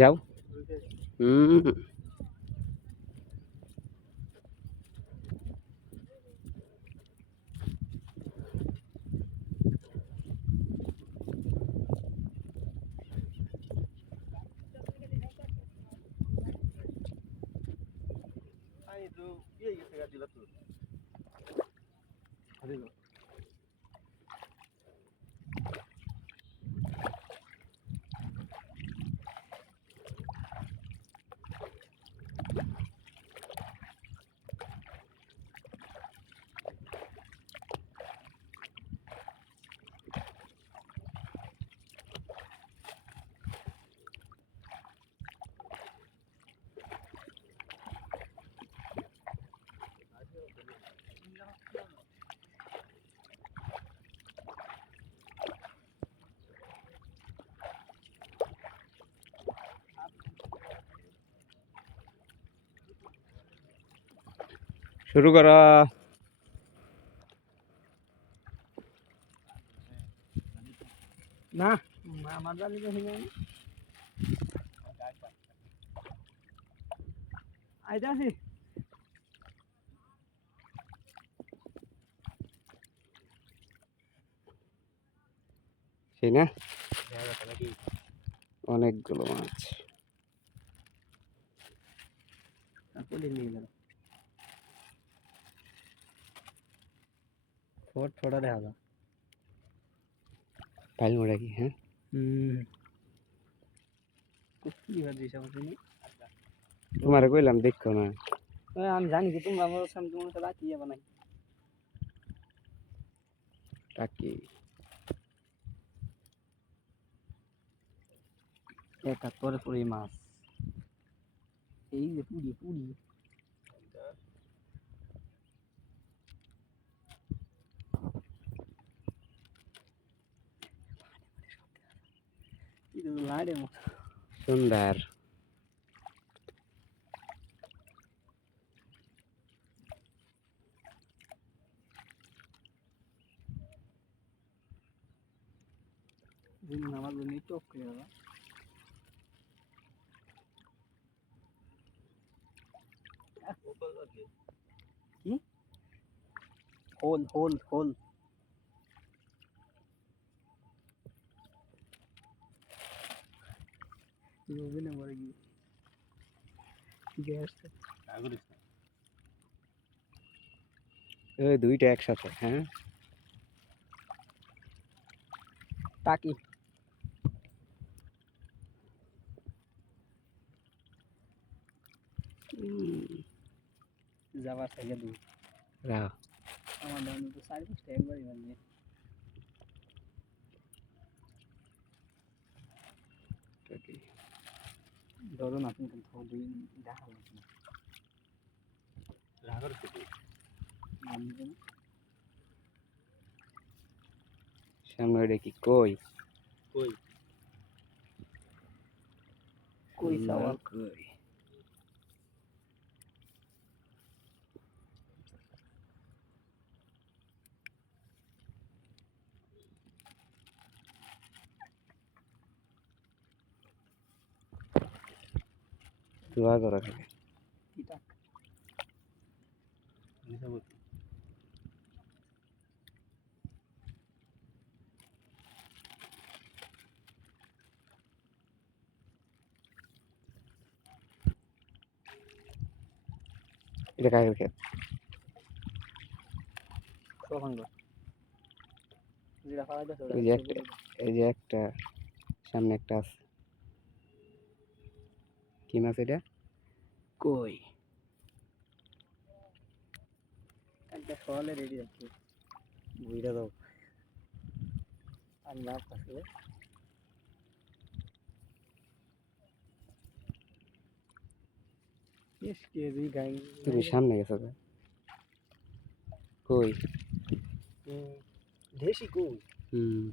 যাও। হুম। শুরু করা। না আমার জানি তো হিনে আইতাছি সেই না অনেকগুলো মাছ। পুলিশ নিয়ে গেল ফোট ফোটা দেখা যায় ফাইল মোড়া কি? হ্যাঁ, কি ভাবছিস আমার শুনি তোমার কইলাম দেখো না। আমি জানি কি তোমরা আমার সামনে তোমার সাথে রাখি যাবে না টাকি একাত্তরে পরে মাছ এই যে পুরি পুরি লাড়ে সুন্দর। আমার জন্য টক করে দাও কি হোল হোল হোল বুঝলে মরে গিয়ে গ্যাস ওই দুইটা একসাথে। হ্যাঁ, টাকি যাবার থেকে দূর রাও। আমার দাম তো 4-5টা একবারই বানিয়ে টাকি ধরো না তুমি কিন্তু দুই দেখা হচ্ছে না রাগার থেকে সামনে ওইটা কি? কই কই কই সওয়াল কই? দোয়া করা থাকে। কিটা এটা কাকের ক্ষেত? কখন গো যেটা খাওয়া যাচ্ছে ওই যে একটা, এই যে একটা সামনে একটা আছে। কি মাছ এটা? কই? একটা সওয়ালে রেডি আছে বুইড়া দাও আর না পাশে ইস কেজি গাই তুমি সামনে গেছো তো। কই? দেশি কই হুম,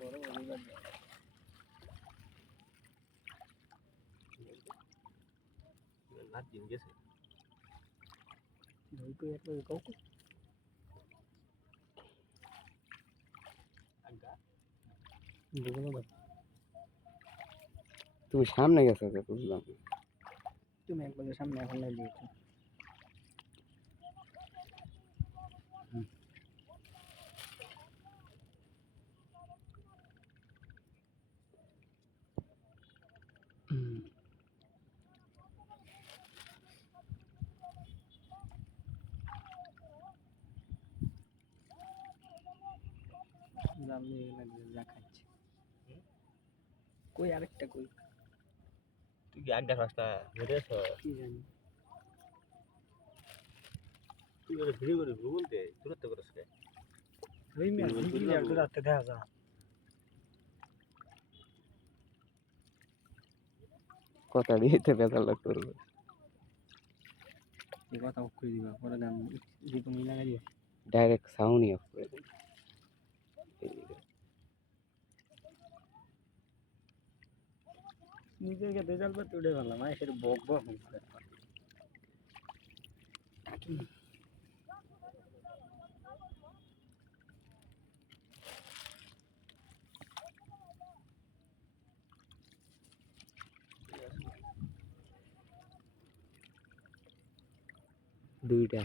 বড় বড় 7 দিন গেছে দুই কই এক লগে কাউকে আগা দুগুলো দাও তুমি সামনে গেছো তো বুঝলাম না। তুমি একবার সামনে এখন লাই দিয়েছো জাল দিয়ে লাগবে যা খাচ্ছে কই আরেকটা কই তুই কি আগা রাস্তা বুঝেছ কি জানি তুই করে ভিডিও করে বলতে দূরত্ব করছ কে ওই মিয়া ভিডিও আর রাতে দেখা যা কথা দিতে বেতাল করবে। এই কথা অফ করে দিবা পরে গান রিকম লাগাই দিবা ডাইরেক্ট সাউন্ডই অফ করে দেবে। নিজেকে বেজাল করতে উঠে ভালো মায়ের বক বক হচ্ছে দুইটা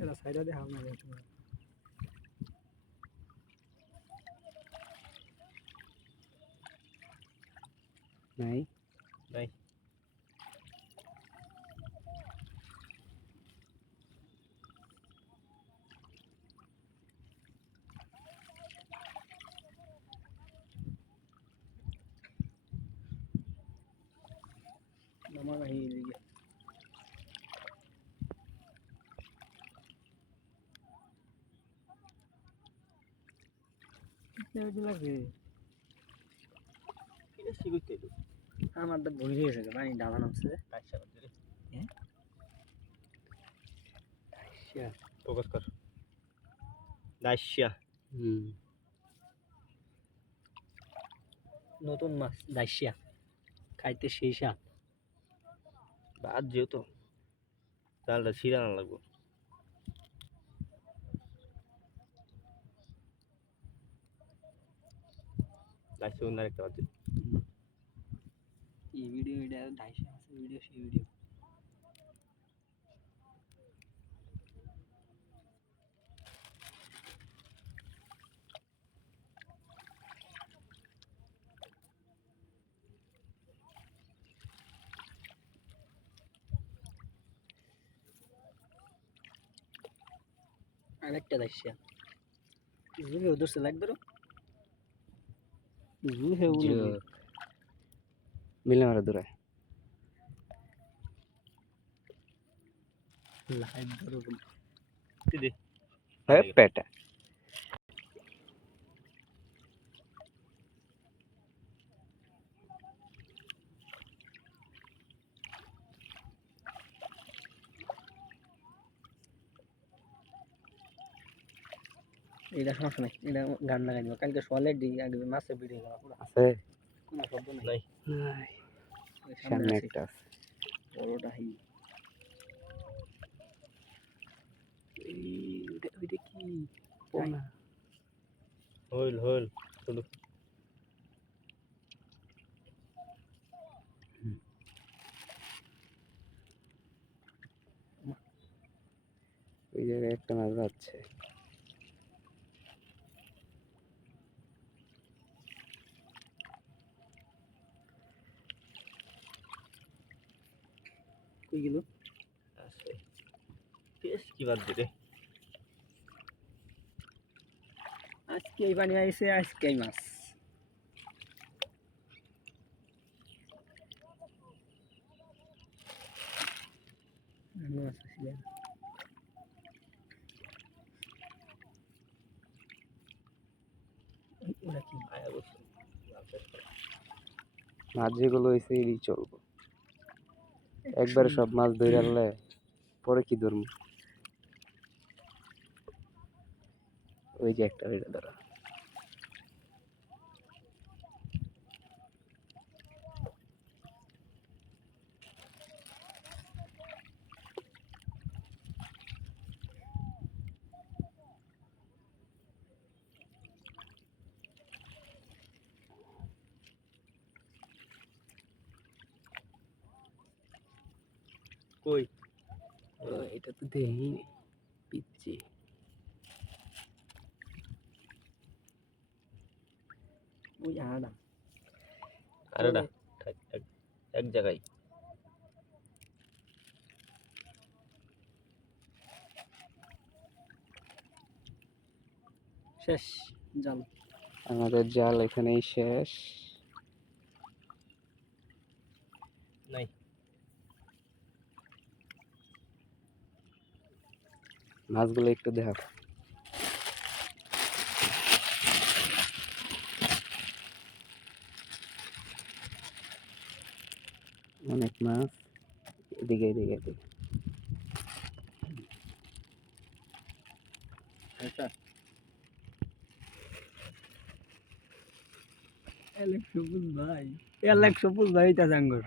এরা সাইডা দিয়ে হামলা করছে নাই নাই আমার এই দিকে লাগে কি শিখতে তো আমার তো ভুল গেছে পানি ডালা নামছে আচ্ছা করে আচ্ছা ফোকাস কর দাইশা নতুন মাছ দাইশিয়া খাইতে সেই স্বাদ বাদ যেও তো জালটা ছিঁড়া না লাগবো দাইশা অন্য আরেকটা বাদ এই ভিডিও এটা দাইশিয়া আছে ভিডিও সেই ভিডিও আরেকটা দাইশিয়া জুহে উধরছে লাগবে রে জুহে উঠবে মিলে মারা দূরে লাইট ধরো দিদি হ্যাঁ পেটা এটা সমস্যা নাই এটা গান লাগাই দিবা কালকে সলের দিকে আগে মাছের ভিডিও করা পুরো আছে কোনো শব্দ নাই নাই নাই ওই সামনে আছে একটা আছে বড়টা হাই ওইটা কি পোনা হইল হইল শুধু ওই জায়গায় একটা মাছ যাচ্ছে কই গেল আছে টেস্ট কি বাদ দিলে আজকে এই পানি আইছে আজকে এই মাছ মাছ আসলে ওরা কি আয়া বসে মাছ যেগুলো হয়েছে এরই চলবো একবারে সব মাছ ধরে আনলে পরে কি ধরবো? ওই যে একটা ওইটা ধরো। কই এটা তো দেখিনি পিচ্ছি। ওই আড়া আরে না এক জায়গায় শেষ জাল। আমাদের জাল এখানেই শেষ। নাই মাছগুলো একটু দেখা। অনেক মাছ। এদিকে এদিকে এদিকে। আচ্ছা এলেক সবুজ ভাই এটা জাঙ্গর